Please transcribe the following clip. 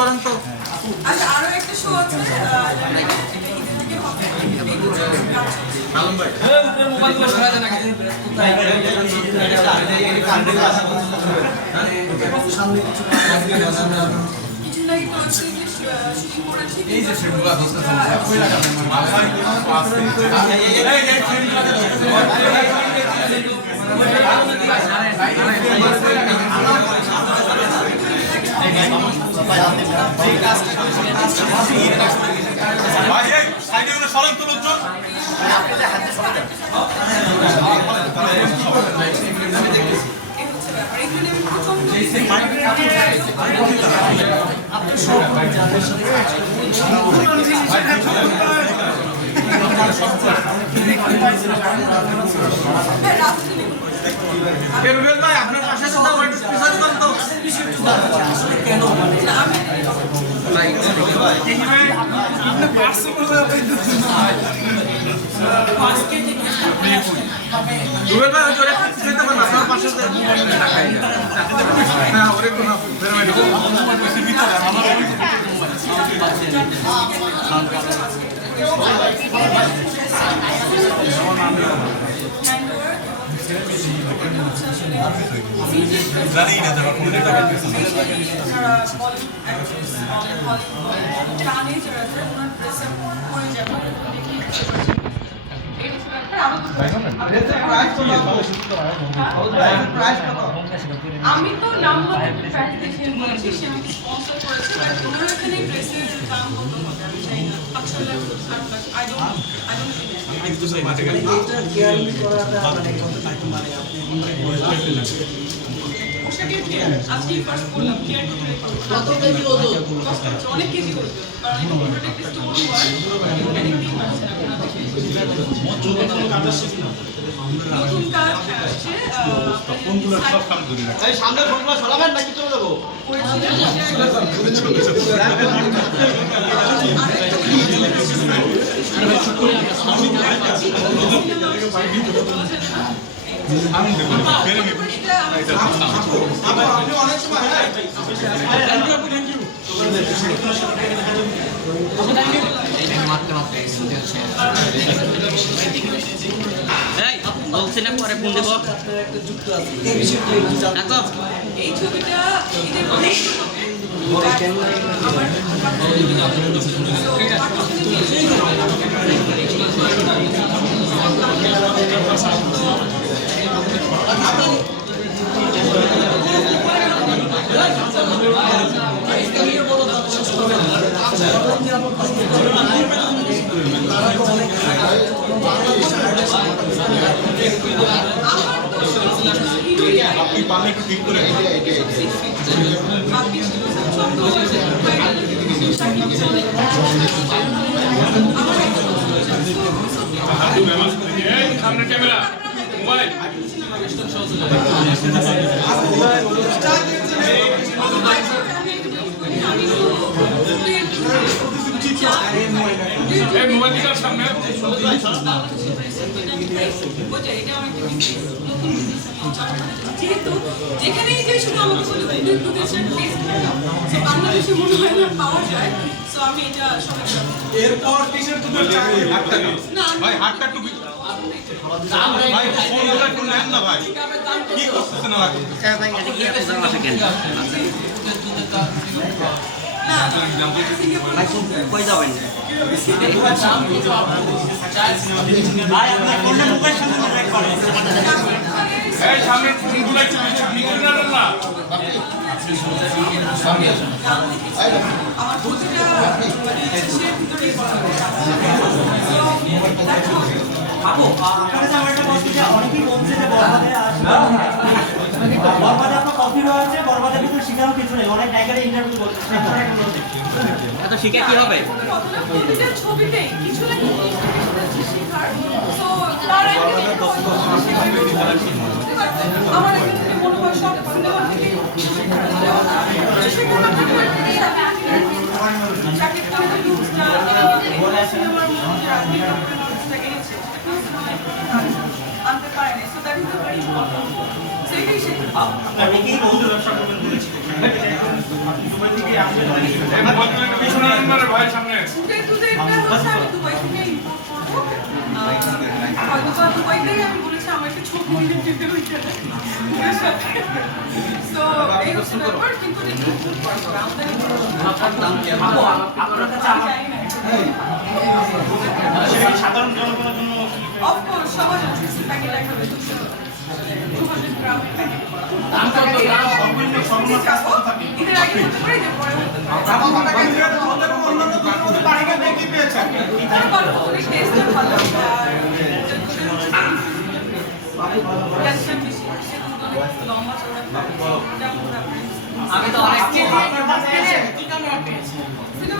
করেন তো। আচ্ছা আরো একটা শো আছে ভাই আপনার পাশে কেন রুবেল ভাই জোরে যেতে পারেন আপনার পাশে হ্যাঁ ওরে কোন জানি না যারা কোন জায়গায় আমি তো নাম্বার প্র্যাকটিশন বলেছি সে আমাকে স্পন্সর করেছে বাট তোমার এখানে ড্রেসের দাম কত হবে আমি জানি না 5 লাখ 7 লাখ আই ডোন্ট কিন্তু সেই মাঠে গেলে এটা গ্যারান্টি করাটা মানে কত টাকা মানে আপনি পোশাকের আজকে ফার্স্ট বললাম কত কেজি ওজন অনেক কেজি করবে কারণ এটা প্রোডাক্ট একটু বড় হয় নতুন কাজ আছে কোনগুলো সব কাম করি না এই সামনের ফোনগুলো সরাবেন নাকি চলে যাবো আমি দেখো বেরে নি আপনি অনেক সময় হ্যাঁ থ্যাংক ইউ বলছি না পরে ফোন দেবো এই ছবিটা এদের অনেক আপনি পারলে একটু ঠিক করে সামনে ক্যামেরা মোবাইল মোবাইল দিকার সামনে যেহেতু যেখানেই যে শুধু আমাকে বলে বাংলাদেশে মনে হয় না পাওয়া যায় সো আমি এটা সবাই এরপর টি-শার্ট তো না ভাই হাতটা একটু ভাই ফোনটা একটু নেন না ভাই কি করতেছেন না ভাই এটা কি এত জামা থাকেন কই যাবেন ভাই আপনার ফোনটা মুখের সামনে রেক করেন এই সামনে ফোনগুলো একটু নিচে না না আমার প্রতিটা শেষের ভিতরেই আপু আপনারা যে আমার একটা বলছি যে অনেকেই বলছে যে বরবাদে বরবাদে আপনার কপি রয়েছে বরবাদের ভিতরে শিখানো কিছু নেই অনেক জায়গায় ইন্টারভিউ করছে এত শিখে কি হবে প্রতিটা ছবিতেই কিছু না কিছু শেখার সো তার আমার মনে হয় সব সিনেমা থেকে আনতে পারেনি so that is the very important সেটাই শেখা অনেকেই বন্ধু ব্যবসা করবেন বলেছি দুবাই থেকে আসলে পিছনে আনবার ভাই সামনে দুধেরটা হচ্ছে আমি দুবাই থেকে ইম্পোর্ট করবো হয়তো বা দুবাইতেই আমি বলেছি আমার একটা ছবি দিলে দিতে হইতে তো এই হচ্ছে ব্যাপার কিন্তু ইম্পোর্ট করবো আমদানি করবো আপনার কাছে আমার সাধারণ জনগণের জন্য অফকোর্স সবার জন্য প্যাকেট রাখা হবে 200 গ্রামের প্যাকেট ঈদের আগে হতে পারে যে পরে হতে পারে তার গল্প করে টেস্টটা ভালো আর ক্যালসিয়াম বেশি সেগুলো লম্বা চড়া যেমন আমি তো অনেক